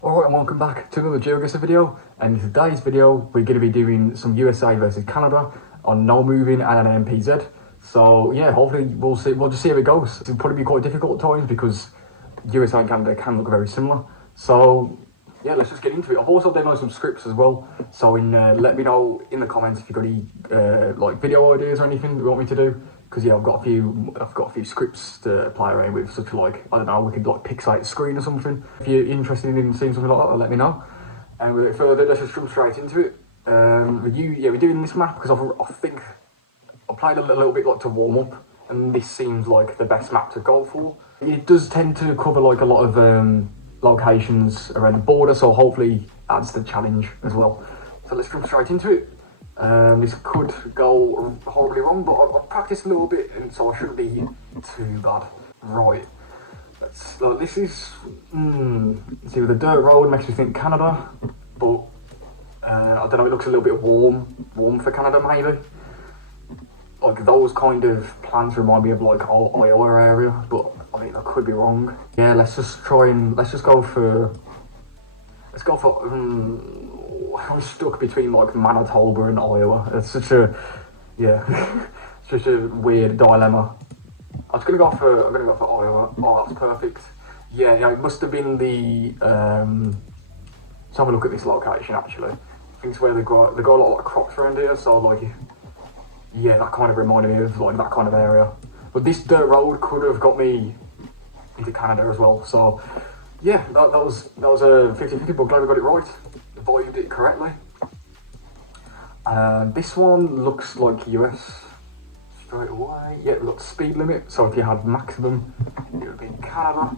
Alright, and welcome back to another GeoGuessr video. And in today's video, we're going to be doing some USA versus Canada on No Moving NMPZ. So yeah, hopefully we'll just see how it goes. It'll probably be quite difficult at times because USA and Canada can look very similar. So yeah, let's just get into it. I've also done some scripts as well. So let me know in the comments if you've got any like video ideas or anything you want me to do. Because yeah, I've got a few scripts to play around with, such like, I don't know, we could like pixelate the screen or something. If you're interested in seeing something like that, let me know. And without further ado, let's just jump straight into it. We're doing this map because I think I played a little bit like to warm up, and this seems like the best map to go for. It does tend to cover like a lot of locations around the border, so hopefully adds the challenge as well. So let's jump straight into it. This could go horribly wrong, but I've practiced a little bit, and so I shouldn't be too bad. Right, this is, see, with the dirt road makes me think Canada, but I don't know, it looks a little bit warm for Canada maybe. Like those kind of plants remind me of like Iowa area, but I mean I could be wrong. Yeah, let's just go for, I'm stuck between like Manitoba and Iowa. It's such a, yeah, such a weird dilemma. I'm gonna go for Iowa. Oh, that's perfect. Yeah, it must have been the. Let's have a look at this location actually. I think it's where they got a lot of crops around here. So like, yeah, that kind of reminded me of like that kind of area. But this dirt road could have got me into Canada as well. So yeah, that was a 50-50, but glad we got it right. Voided it correctly. This one looks like US straight away. Yeah, it looks speed limit. So if you had maximum, it would be in Canada.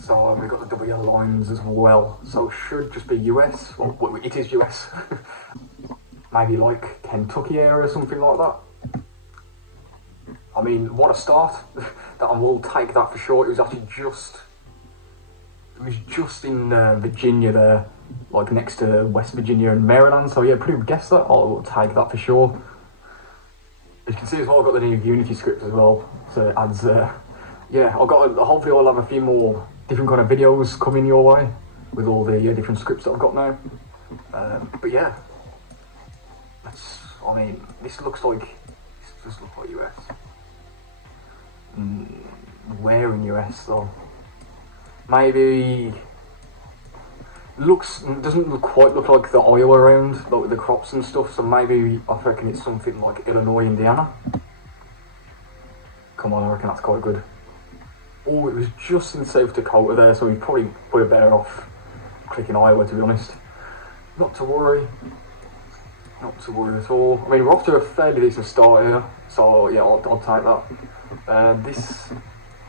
So we've got the double yellow lines as well. So it should just be US. Well, it is US. Maybe like Kentucky area, something like that. I mean, what a start. That I will take that for sure. It was actually just in Virginia there, like next to West Virginia and Maryland. So yeah, pretty good guess that. I'll take that for sure. As you can see as well, I've got the new Unity script as well. So it adds, yeah, hopefully I'll have a few more different kind of videos coming your way with all the different scripts that I've got now. But yeah, I mean, this does look like US. Where in US though? Maybe doesn't quite look like the Iowa around, like with the crops and stuff. So maybe I reckon it's something like Illinois, Indiana. Come on, I reckon that's quite good. Oh, it was just in South Dakota there, so we probably better off clicking Iowa, to be honest. Not to worry at all. I mean, we're off to a fairly decent start here, so yeah, I'll take that. This,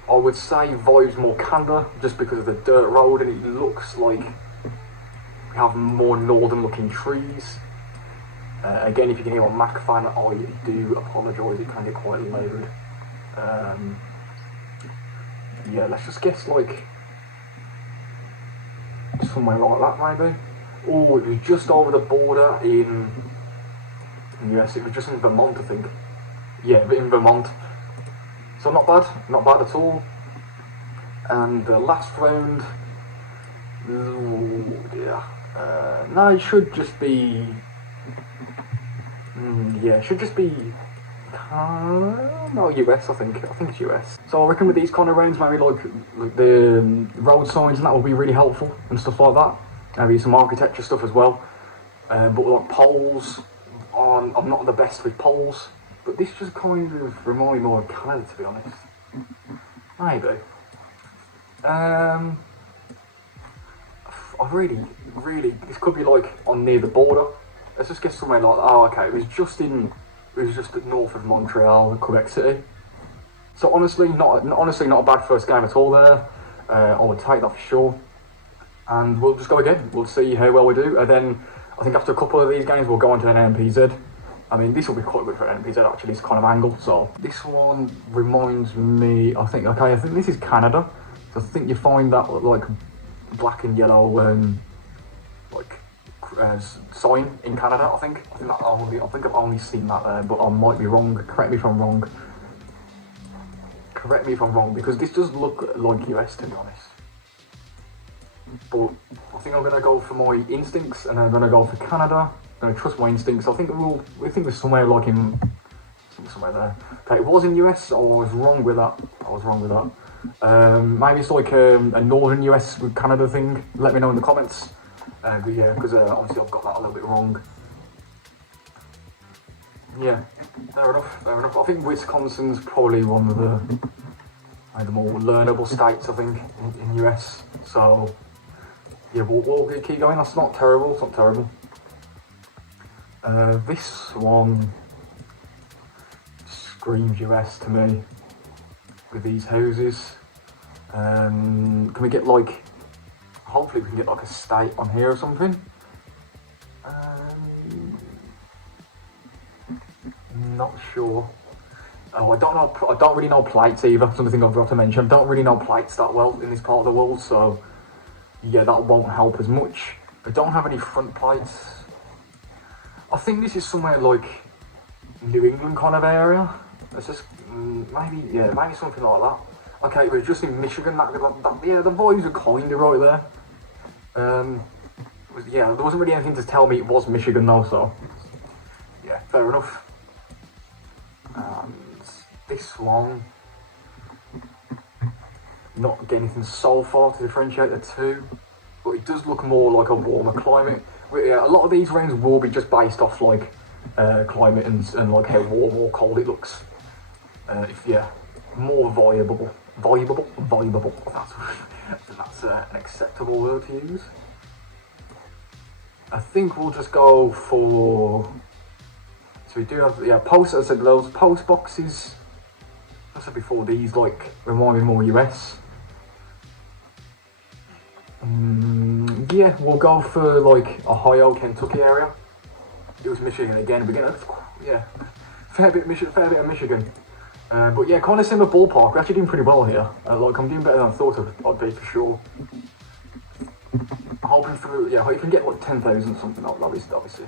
I would say, vibes more Canada, just because of the dirt road, and it looks like we have more northern looking trees. Again, if you can hear my microphone, I do apologise, it can get quite loud. Yeah, let's just guess like somewhere like that maybe. Oh, it was just over the border in US, it was just in Vermont, I think. Yeah, but in Vermont. So not bad at all. And the last round, yeah. No, it should just be, yeah, it should just be, no, US, I think it's US. So I reckon with these kind of rounds, maybe like the road signs and that will be really helpful and stuff like that. Maybe some architecture stuff as well. But like poles, I'm not the best with poles, but this just kind of reminds me more of Canada, to be honest. Maybe. I really, this could be like on near the border. Let's just get somewhere like, oh okay, it was just north of Montreal, Quebec City. So honestly, not a bad first game at all there. I would take that for sure. And we'll just go again. We'll see how well we do. And then I think after a couple of these games, we'll go on to an NMPZ. I mean, this will be quite good for NMPZ actually, it's kind of angle. So this one reminds me, I think this is Canada. So I think you find that like black and yellow sign in Canada. I think I've only seen that there, but I might be wrong. Correct me if I'm wrong, because this does look like US, to be honest. but I think I'm gonna go for my instincts, and I'm gonna go for Canada. I'm gonna trust my instincts. I think we think we're somewhere like in somewhere there. Okay, it was in US, so I was wrong with that. Maybe it's like a northern US with Canada thing. Let me know in the comments. But yeah, because obviously I've got that a little bit wrong. Yeah, fair enough. I think Wisconsin's probably one of the more learnable states, I think, in US. So yeah, we'll keep going. That's not terrible. This one screams US to me with these houses. Can we get like, hopefully we can get like a state on here or something. Not sure. Oh, I don't really know plates either. Something I've got to mention. I don't really know plates that well in this part of the world, so yeah, that won't help as much. I don't have any front plates. I think this is somewhere like New England kind of area. It's just maybe something like that. Okay, we're just in Michigan. Yeah, the vibes are kind of right there. Yeah, there wasn't really anything to tell me it was Michigan though, so yeah, fair enough. And this one, not getting anything so far to differentiate the two, but it does look more like a warmer climate. Yeah, a lot of these rounds will be just based off like climate and like how warm or cold it looks. More voluble. That's an acceptable word to use. I think we'll just go for. So we do have post. I said those post boxes. I said before, these like remind me more US. Yeah, we'll go for like Ohio, Kentucky area. It was Michigan again. Yeah, fair bit of Michigan. But yeah, kind of similar ballpark. We're actually doing pretty well here. Like I'm doing better than I thought I'd be for sure. I'm hoping for if we can get like 10,000 something, that'll be sick.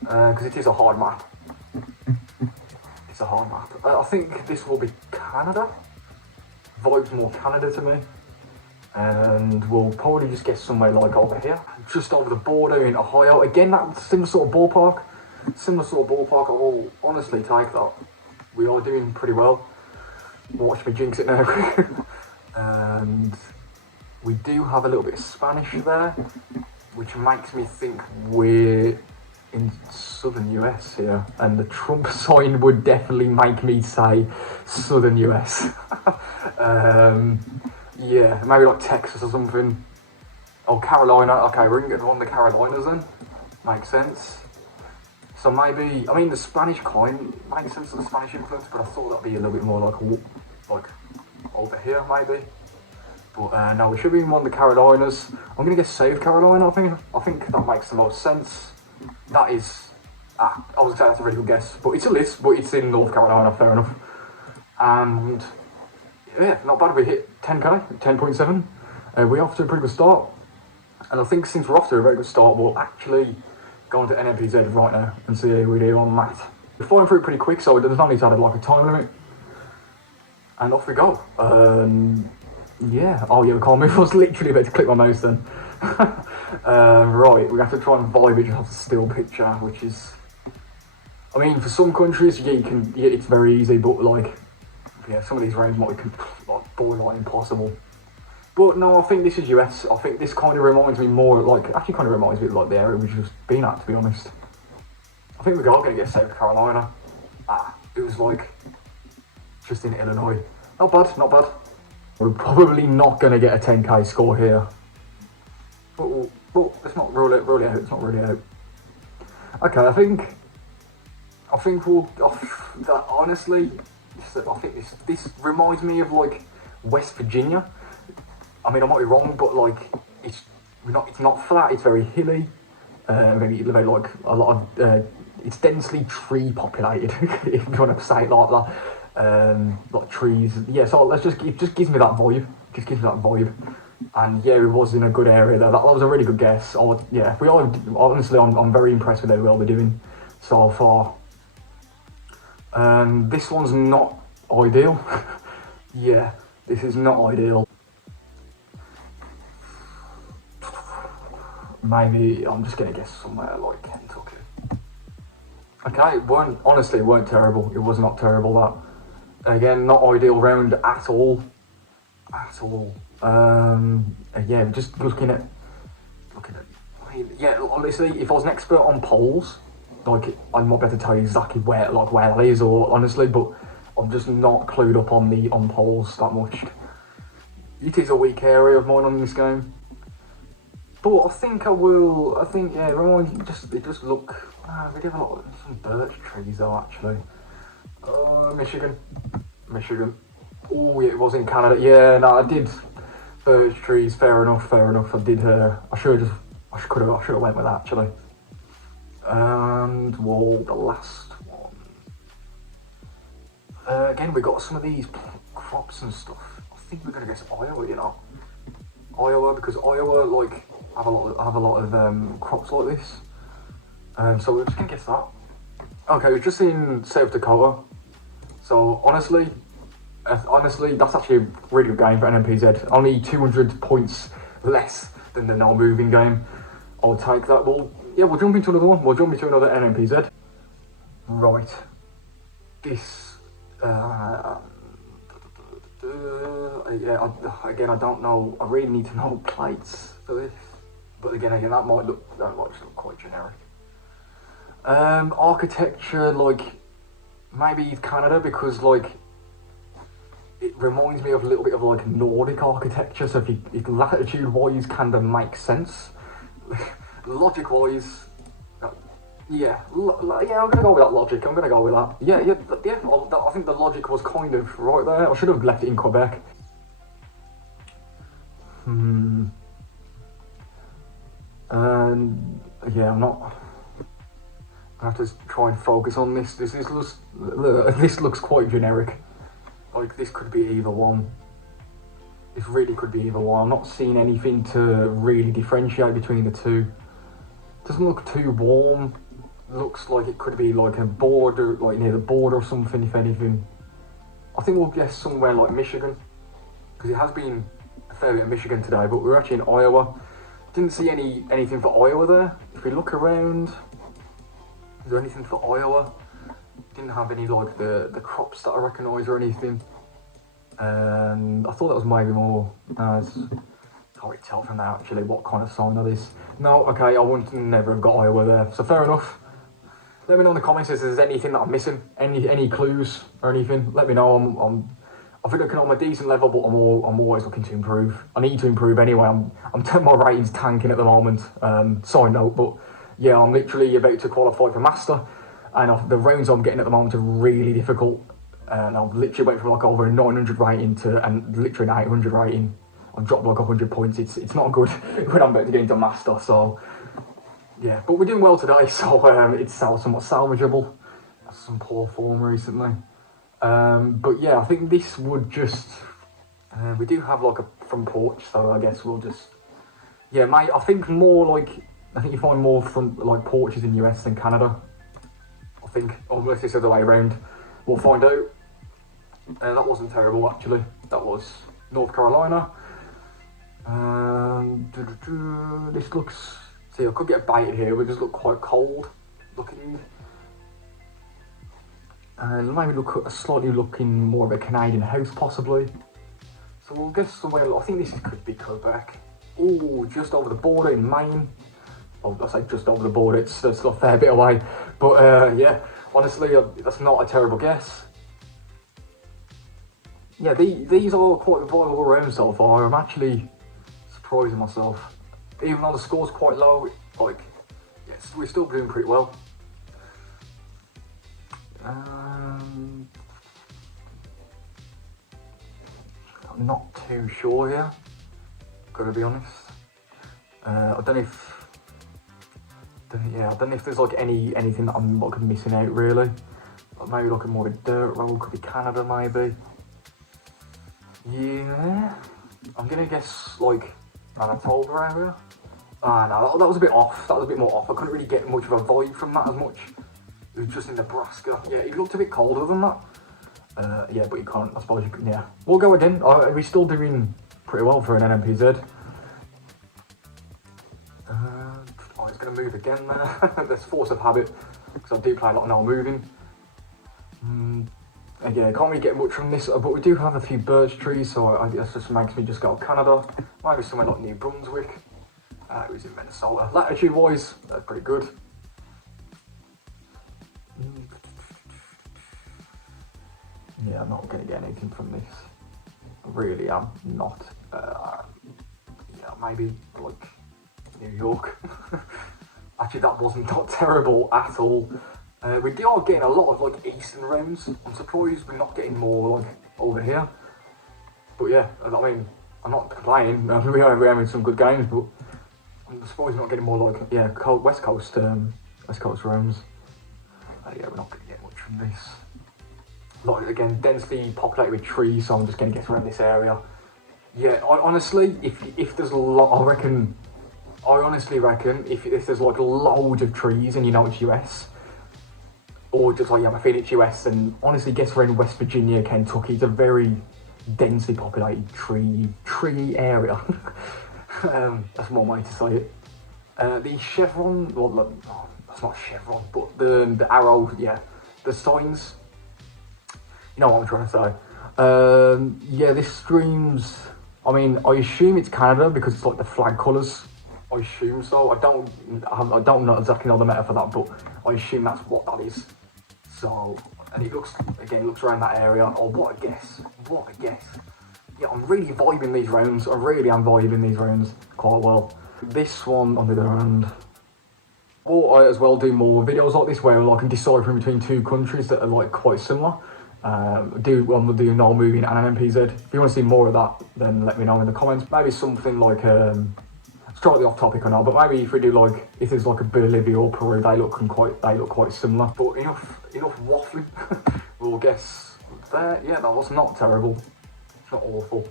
Because it is a hard map. I think this will be Canada. Vibes more Canada to me. And we'll probably just get somewhere like over here, just over the border in Ohio. Again, that similar sort of ballpark. I will honestly take that. We are doing pretty well. Watch me jinx it now. And we do have a little bit of Spanish there, which makes me think we're in southern US here. And the Trump sign would definitely make me say southern US. Yeah, maybe like Texas or something. Oh, Carolina. Okay, we're gonna get on the Carolinas then. Makes sense. So maybe, the Spanish coin makes sense of the Spanish influence, but I thought that'd be a little bit more like over here maybe. But no, we should be in one of the Carolinas. I'm gonna guess South Carolina. I think that makes the most sense. That is, I was gonna say that's a really good guess, but it's a list, but it's in North Carolina. Fair enough. And yeah, not bad. We hit 10k, 10.7. We're off to a pretty good start. And I think since we're off to a very good start, we'll actually go on to NMPZ right now and see how we do on that. We're flying through pretty quick, so there's no need to add like a time limit. And off we go. Yeah. Oh yeah, we can't move. I was literally about to click my mouse then. Right, we have to try and vibe it just off the still picture, which is, for some countries, yeah, it's very easy, but like, yeah, some of these rounds might be like borderline impossible. But no, I think this is US. I think this kind of reminds me more of the area we've just been at, to be honest. I think we're going to get South Carolina. It was like just in Illinois. Not bad. We're probably not going to get a 10k score here. But let's not rule it out. It's not really out. Okay, I think we'll. Honestly, I think this reminds me of like West Virginia. I might be wrong, but like it's not flat. It's very hilly. Maybe like a lot of it's densely tree populated. If you want to say it like that, like trees. Yeah. So it just gives me that vibe. And yeah, it was in a good area there. That was a really good guess. Honestly, I'm very impressed with how well they're doing so far. This one's not ideal. Yeah, this is not ideal. maybe, I'm just gonna guess somewhere like Kentucky. Okay, honestly, it weren't terrible. It was not terrible, that. Again, not ideal round at all. At all. Yeah, just looking at, yeah, honestly, if I was an expert on polls, like, I might be able to tell you exactly where that is, or honestly, but I'm just not clued up on polls that much. It is a weak area of mine on this game. But I think yeah, it just look, we do have a lot of some birch trees though, actually. Michigan. Oh yeah, it was in Canada. Yeah, no, I did birch trees, fair enough. I did, I should have went with that, actually. And, well, the last one. Again, we got some of these crops and stuff. I think we're gonna guess Iowa, you know. Iowa, because Iowa, like, have a lot of crops like this. So we're just gonna guess that. Okay, we're just in South Dakota. So honestly, that's actually a really good game for NMPZ. Only 200 points less than the No Moving game. I'll take that. Well, yeah, we'll jump into another one. We'll jump into another NMPZ. Right. This. Yeah. Again, I don't know. I really need to know plates for this. But again, that might just look quite generic. Architecture, like, maybe Canada, because like it reminds me of a little bit of like Nordic architecture. So if latitude-wise kind of makes sense, logic-wise, yeah, I'm gonna go with that logic. I'm gonna go with that. Yeah. I think the logic was kind of right there. I should have left it in Quebec. Yeah, I have to try and focus on this. This looks quite generic. Like, this could be either one. This really could be either one. I'm not seeing anything to really differentiate between the two. Doesn't look too warm. Looks like it could be like a border, like near the border or something, if anything. I think we'll guess somewhere like Michigan, because it has been a fair bit of Michigan today, but we're actually in Iowa. Didn't see anything for Iowa there. If we look around, is there anything for Iowa? Didn't have any like the crops that I recognise or anything. And I thought that was maybe more. It's can't really tell from that actually what kind of sign that is. No, okay, I wouldn't never have got Iowa there. So fair enough. Let me know in the comments if there's anything that I'm missing, any clues or anything. Let me know. I think I'm a decent level, but I'm always looking to improve. I need to improve anyway. My rating's tanking at the moment. Side note, but yeah, I'm literally about to qualify for Master, and the rounds I'm getting at the moment are really difficult. And I've literally went from like over a 900 rating and literally an 800 rating. I've dropped like 100 points. It's not good when I'm about to get into Master. So yeah, but we're doing well today, so it's somewhat salvageable. That's some poor form recently. But yeah, I think this would just, we do have like a front porch, so I guess we'll just, yeah, mate, I think you find more front like porches in US than Canada. I think, unless it's the other way around, we'll find out. That wasn't terrible actually, that was North Carolina. This looks, see, I could get baited here, but it does look quite cold looking. And maybe look at slightly looking more of a Canadian house possibly. So we'll guess somewhere, I think this could be Quebec. Oh, just over the border in Maine. Well, I say just over the border, it's still a fair bit away. But yeah, honestly, that's not a terrible guess. Yeah, these are quite viable rounds so far. I'm actually surprising myself. Even though the score's quite low, like, yes, we're still doing pretty well. I'm not too sure here, gotta be honest. I don't know if there's like anything that I'm like missing out really. Like maybe like a more dirt road, could be Canada maybe. Yeah, I'm gonna guess like Manitoba area. No, that was a bit off. That was a bit more off. I couldn't really get much of a vibe from that as much. It was just in Nebraska. Yeah, it looked a bit colder than that. Yeah, but you can't, I suppose you can, yeah. We'll go again. We're still doing pretty well for an NMPZ. Oh, it's going to move again there. That's force of habit, because I do play a lot of No Moving. Again, can't really get much from this, but we do have a few birch trees, so I guess this makes me just go Canada. Maybe somewhere like New Brunswick. It was in Minnesota. Latitude-wise, that's pretty good. Yeah, I'm not going to get anything from this. Really, I'm not. Yeah, maybe like New York. Actually, that wasn't not terrible at all. We are getting a lot of like eastern rounds. I'm surprised we're not getting more like over here. But yeah, I mean, I'm not complaining. We're having some good games, but I'm surprised we're not getting more like West Coast rounds. Yeah, we're not going to get much from this. Like again, densely populated with trees, so I'm just going to get around this area. Yeah, honestly, if there's a lot, I honestly reckon if there's like loads of trees and you know it's US, or just like, yeah, I feel it's US, and honestly guess around West Virginia, Kentucky, it's a very densely populated tree area. That's one way to say it. The chevron, well, look, oh, that's not chevron, but the arrow, yeah, the signs, you know what I'm trying to say. Yeah, this streams, I mean, I assume it's Canada because it's like the flag colours. I assume so. I don't know exactly know the meta for that, but I assume that's what that is. So, and it looks around that area. Oh, what a guess! What a guess! Yeah, I'm really vibing these rounds. I really am vibing these rounds quite well. This one, on the other hand, or I as well do more videos like this where I can decipher between two countries that are like quite similar. I'm do No Moving NMPZ. If you want to see more of that, then let me know in the comments. Maybe something like slightly off topic or not, but maybe if we do like if there's like a Bolivia or Peru, they look quite similar. But enough waffling. We'll guess there. Yeah, that was not terrible. It's not awful.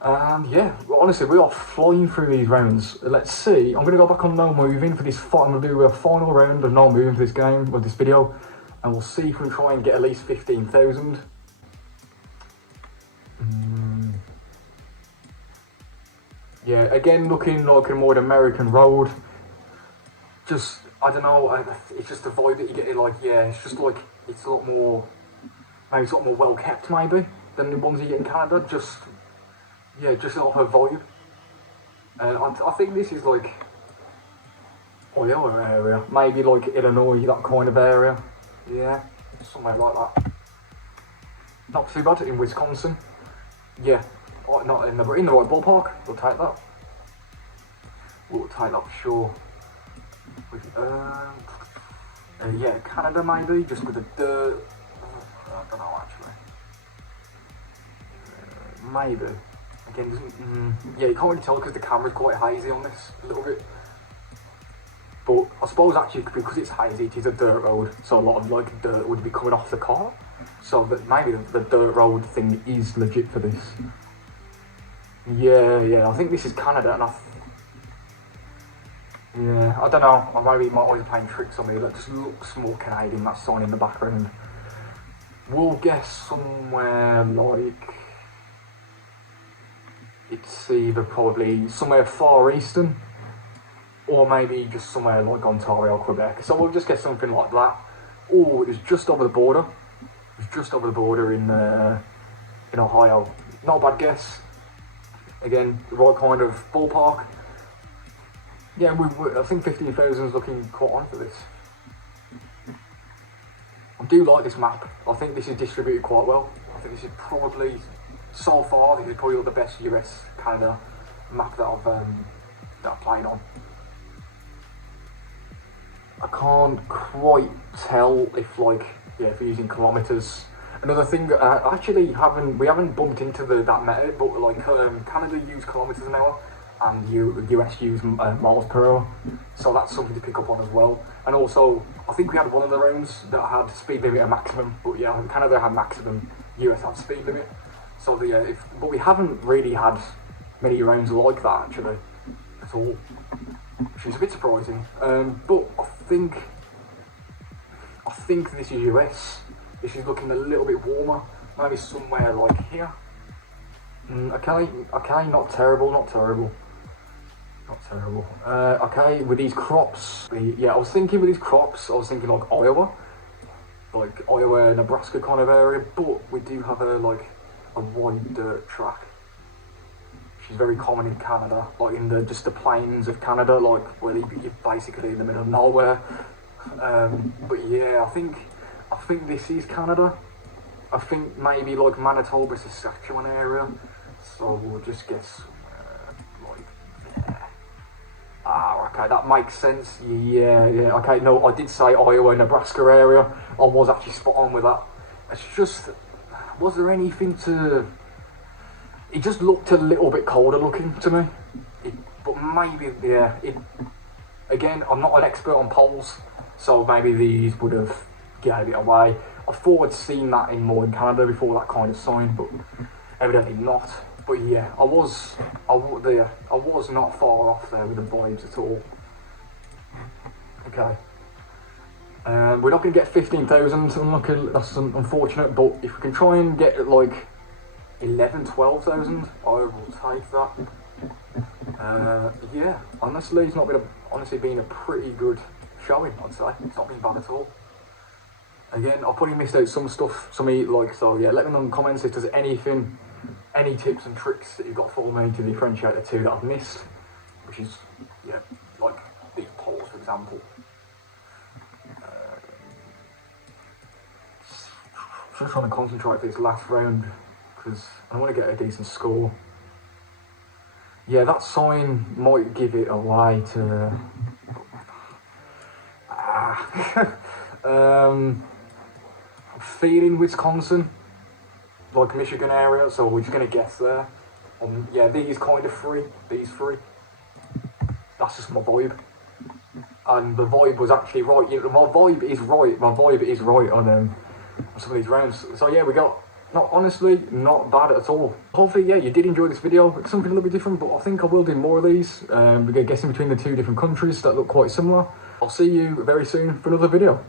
And yeah, honestly, we are flying through these rounds. Let's see. I'm going to go back on No Moving for this. I'm going to do a final round of No Moving for this game, with this video, and we'll see if we can try and get at least 15,000. Yeah, again, looking like a more American road. Just, I don't know, it's just the vibe that you get. Like, yeah, it's just like, it's a lot more, maybe it's a lot more well kept, maybe, than the ones you get in Canada. Just, yeah, just a lot of vibe. I think this is like, the other area, maybe like Illinois, that kind of area. Yeah, somewhere like that. Not too bad in Wisconsin. Yeah. Not in the right ballpark. We'll take that. We'll take that for sure. Yeah, Canada maybe, just with the dirt. I don't know actually. Maybe. Again, yeah, you can't really tell because the camera's quite hazy on this a little bit. But I suppose actually because it's hazy, it is a dirt road, so a lot of like dirt would be coming off the car. So that maybe the dirt road thing is legit for this. Yeah, I think this is Canada, and yeah, I don't know, maybe my eyes are playing tricks on me. That just looks more Canadian, that sign in the background. We'll guess somewhere like, it's either probably somewhere far eastern, or maybe just somewhere like Ontario, Quebec. So we'll just get something like that. Oh, it was just over the border. It was just over the border in Ohio. Not a bad guess. Again, the right kind of ballpark. Yeah, I think 15,000 is looking quite on for this. I do like this map. I think this is distributed quite well. I think this is probably, so far, this is probably the best US Canada map that I've played on. I can't quite tell if if you're using kilometers. Another thing, we haven't bumped into that meta, but like Canada use kilometers an hour, and US use miles per hour, so that's something to pick up on as well. And also, I think we had one of the rounds that had speed limit at maximum, but yeah, Canada had maximum, US had speed limit. So but we haven't really had many rounds like that actually at all, which is a bit surprising. But I think this is US. This is looking a little bit warmer, maybe somewhere like here. Okay, not terrible. Not terrible. Okay, with these crops, yeah, I was thinking with these crops, I was thinking like Iowa, Nebraska kind of area, but we do have a wide dirt track, which is very common in Canada, like in just the plains of Canada, like where you're basically in the middle of nowhere. But yeah, I think this is Canada. I think maybe like Manitoba, Saskatchewan area. So we'll just guess like there. Ah, okay, that makes sense. Yeah. Okay, no, I did say Iowa, Nebraska area. I was actually spot on with that. It's just, was there anything to? It just looked a little bit colder looking to me. But maybe, yeah. Again, I'm not an expert on polls, so maybe these would have gave it away. I thought I'd seen that more in Canada before, that kind of sign, but evidently not. But yeah, I was not far off there with the vibes at all. Okay. We're not going to get 15,000, unlucky, that's unfortunate, but if we can try and get like 11, 12,000, I will take that. Yeah, honestly, it's been a pretty good showing, I'd say. It's not been bad at all. Again, I'll probably missed out some stuff, so yeah, let me know in the comments if there's any tips and tricks that you've got for me to differentiate the two that I've missed, which is, yeah, like these polls, for example. Just trying to concentrate for this last round, because I want to get a decent score. Yeah, that sign might give it away to... I'm feeling Wisconsin, like Michigan area, so we're just going to guess there. Yeah, these kind of three, these three. That's just my vibe. And the vibe was actually right. You know, my vibe is right on some of these rounds. So yeah, we got, honestly, not bad at all. Hopefully, yeah, you did enjoy this video. It's something a little bit different, but I think I will do more of these. We're guessing between the two different countries that look quite similar. I'll see you very soon for another video.